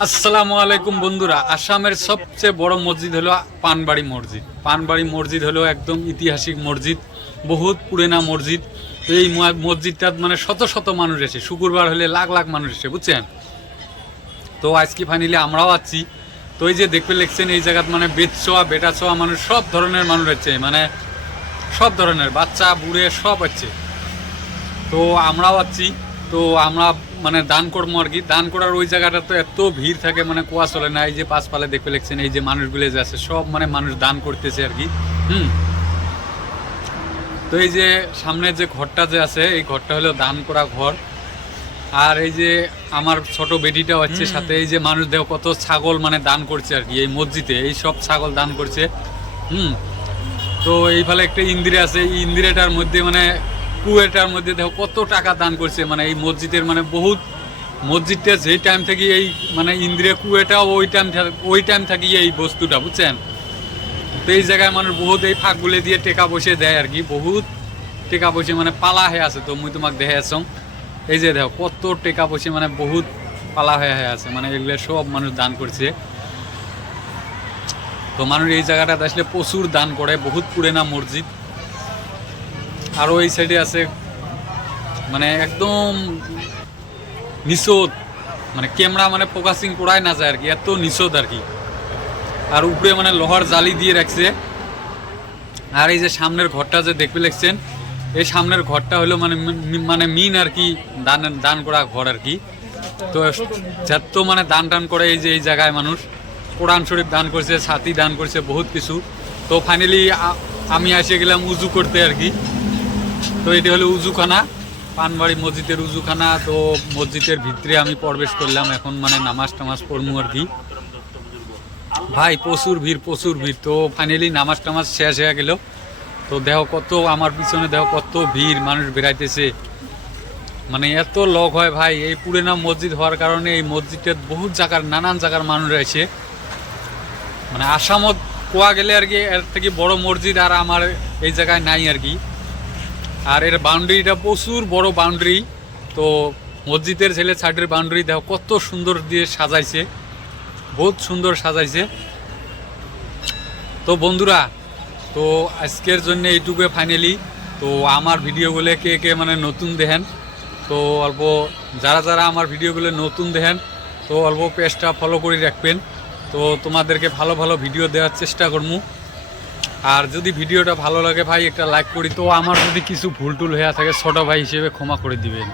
আসসালামু আলাইকুম বন্ধুরা, আসামের সবচেয়ে বড় মসজিদ হলো পানবাড়ি মসজিদ। পানবাড়ি মসজিদ হলো একদম মসজিদ এই ম- মসজিদটাত মানে শত শত মানুষ এসে, শুক্রবার হলে লাখ লাখ মানুষ এসে, বুঝছেন? তো আজকে ফাইনালি আমরাও আছি। তো এই যে দেখবে লেখছেন এই জায়গাত মানে বেদ ছোয়া, বেটা ছোয়া মানুষ, সব ধরনের মানুষ আছে মানে সব ধরনের, বাচ্চা, বুড়ে, সব আছে তো আমরাও আছি। তো আমরা মানে দান করব আর কি। দান করার ওই জায়গাটা তো এত ভিড় থাকে মানে কুয়া চলে না এই যে পাশপালে দেখতে লেখছেন এই যে মানুষগুলো যে আছে সব মানে মানুষ দান করতেছে আর কি। হুম। তো এই যে সামনে যে ঘরটা যে আছে এই ঘরটা হলো দান করা ঘর। আর এই যে আমার ছোট বেটিটা হচ্ছে সাথে এই যে মানুষ দেহ কত ছাগল মানে দান করছে আর কি এই মসজিদে এই সব ছাগল দান করছে। হুম। তো এইফালে একটা ইন্দিরা আছে এই ইন্দিরাটার মধ্যে মানে কুয়েটার মধ্যে দেখো কত টাকা দান করছে মানে এই মসজিদের মানে বহুত, মসজিদটা যেই টাইম থেকে এই মানে ইন্দিরা কুয়েটা ওই টাইম ওই টাইম থাকি এই বস্তুটা, বুঝছেন? তো এই জায়গায় মানুষ বহুত এই ফাঁকগুলো দিয়ে টেকা বসে দেয় আর কি, বহুত টেকা বসে মানে পালা হয়ে আছে তো, মুই তোমাক দেখে আসম এই যে দেখো কত টেকা বসে মানে বহুত পালা হয়ে হয়ে আছে মানে এগুলো সব মানুষ দান করছে। তো মানুষ এই জায়গাটাতে আসলে প্রচুর দান করে, বহুত পুরেনা মসজিদ। আরও এই সাইডে আছে মানে একদম নিষোধ মানে ক্যামেরা মানে ফোকাসিং করাই না যায় আর কি, এত নিষোধ আর কি। আর উপরে মানে লোহার জালি দিয়ে রাখছে। আর এই যে সামনের ঘরটা যে দেখতে লাগছেন, এই সামনের ঘরটা হলো মানে মানে মিন আর কি দান দান করা ঘর আর কি। তো যত মানে দান টান করে এই যে, এই জায়গায় মানুষ, কোরআন শরীফ দান করছে, ছাতি দান করছে, বহুত কিছু। তো ফাইনালি আমি এসে গেলাম উজু করতে আর কি। তো এটা হলো উজুখানা, পানবাড়ি মসজিদের উজুখানা। তো মসজিদের ভিতরে আমি প্রবেশ করলাম, এখন মানে নামাজ টামাজ পড়মু আর কি। ভাই, প্রচুর ভিড় প্রচুর ভিড়। তো ফাইনালি নামাজ টামাজ শেষ হয়ে গেল। তো দেহ কত, আমার পিছনে দেহ কত ভিড়, মানুষ বেড়াইতেছে। মানে এত লোক হয় ভাই, এই পুরেনা মসজিদ হওয়ার কারণে এই মসজিদটা বহুত জায়গার, নানান জায়গার মানুষ আছে মানে আসামত কোয়া গেলে আর কি, এর থেকে বড় মসজিদ আর আমার এই জায়গায় নাই আর কি। আর এর বাউন্ডারিটা প্রচুর বড় বাউন্ডারি। তো মসজিদের ছেলে সাইডের বাউন্ডারি দেখো, কত সুন্দর দিয়ে সাজাইছে। বহুত সুন্দর সাজাইছে। তো বন্ধুরা, তো আজকের জন্য এইটুকু ফাইনালি তো আমার ভিডিওগুলো কে কে মানে নতুন দেখেন, তো অল্প যারা যারা আমার ভিডিওগুলো নতুন দেখেন, তো অল্প পেজটা ফলো করে রাখবেন। তো তোমাদেরকে ভালো ভালো ভিডিও দেওয়ার চেষ্টা করব আর যদি ভিডিওটা ভালো লাগে ভাই, একটা লাইক করি। তো আমার যদি কিছু ভুল টুল হয়ে থাকে, ছোট ভাই হিসেবে ক্ষমা করে দিবেন।